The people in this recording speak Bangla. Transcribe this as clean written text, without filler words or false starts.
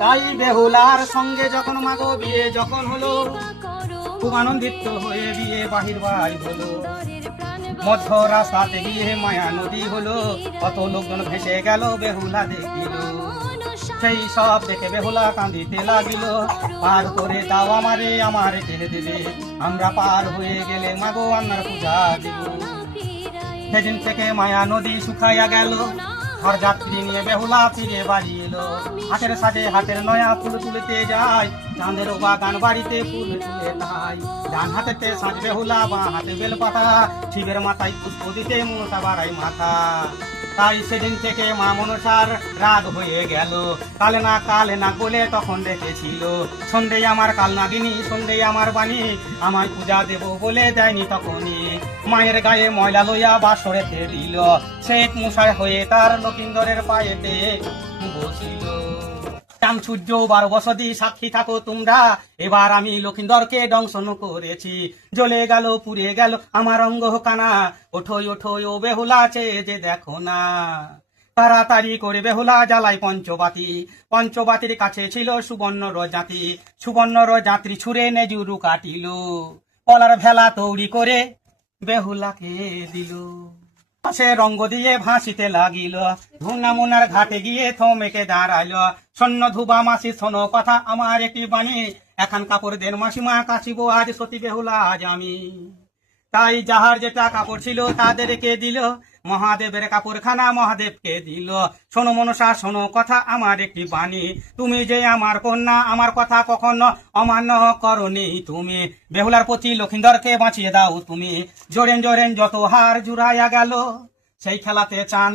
তাই বেহুলার সঙ্গে যখন মাগো বিয়ে যখন হলো, খুব আনন্দিত হয়ে বিয়ে বাহির হলো। মধ্য রাস্তাতে গিয়ে মায়া নদী হলো, কত লোকজন ভেসে গেল বেহুলা দেখিল। সেই সব দেখে বেহুলা কাঁদিতে লাগিল, পার করে দাও আমারে, আমারে ছেড়ে দেবে, আমরা পার হয়ে গেলে মাগো আন্নার পূজা দিব। সেদিন থেকে মায়া নদী শুকাইয়া গেল, ঘর যাত্রী নিয়ে বেহুলা ফিরে বাড়ি এলো। হাতের সাথে হাতের নয়া ফুল তুলতে যায়, চাঁদের বাগান বাড়িতে ফুল তুলে তাই। ডান হাতেতে সাজ বেহুলা, বাঁ হাতে বেল পাতা, শিবের মাথায় পুষ্প দিতে মনসা বাড়াই মাথা। তাই সেদিন থেকে মা মনসার রাগ হয়ে গেল, কালে না বলে তখন ডেকেছিল। সন্ধে আমার কাল নাগিনী, সন্ধে আমার বাণী, আমায় পূজা দেব বলে দেয়নি তখনই। মায়ের গায়ে ময়লা লইয়া বাসরেতে দিল, শেখ মশাই হয়ে তার লক্ষিন্দরের পায়েতে বসিল। চাঁদ সূর্য 12 বসতি সাক্ষী থাকো তোমরা, এবার আমি লক্ষিন্দরকে দংশন করেছি। জ্বলে গেল পুড়ে গেল আমার অঙ্গ কানা, ওঠোই ওঠোই ও বেহুলা চেয়ে যে দেখো না। তাড়াতাড়ি করে বেহুলা জ্বালাই পঞ্চবাতি, পঞ্চবাতির কাছে ছিল সুবর্ণর জাতি। সুবর্ণর যাত্রী ছুঁড়ে নেজুরু কাটিল, কলার ভেলা তৈরি করে বেহুলাকে দিল। সে রঙ্গ দিয়ে ভাসিতে লাগিল, ধুনামুনার ঘাটে গিয়ে থমেকে দাঁড়াইল। সৈন্য ধুবা মাসি শোনো কথা আমার একটি বাণী, এখন কাপড় দেন মাসিমা, কাশিব আজ সতী বেহুলা আজ আমি। তাই যাহার যেটা কাপড় ছিল তাদেরকে দিল, মহাদেবের কাপড়খানা মহাদেবকে দিল। শোনো মনসা শোনো কথা আমার একটি বাণী, তুমি যে আমার কন্যা, আমার কথা কখনো অমান্য করনি তুমি। বেহুলার প্রতি লক্ষিন্দরকে বাঁচিয়ে দাও তুমি। জোরেন জোরেন যত হার জুড়াইয়া গেল, সেই খেলাতে চাঁদ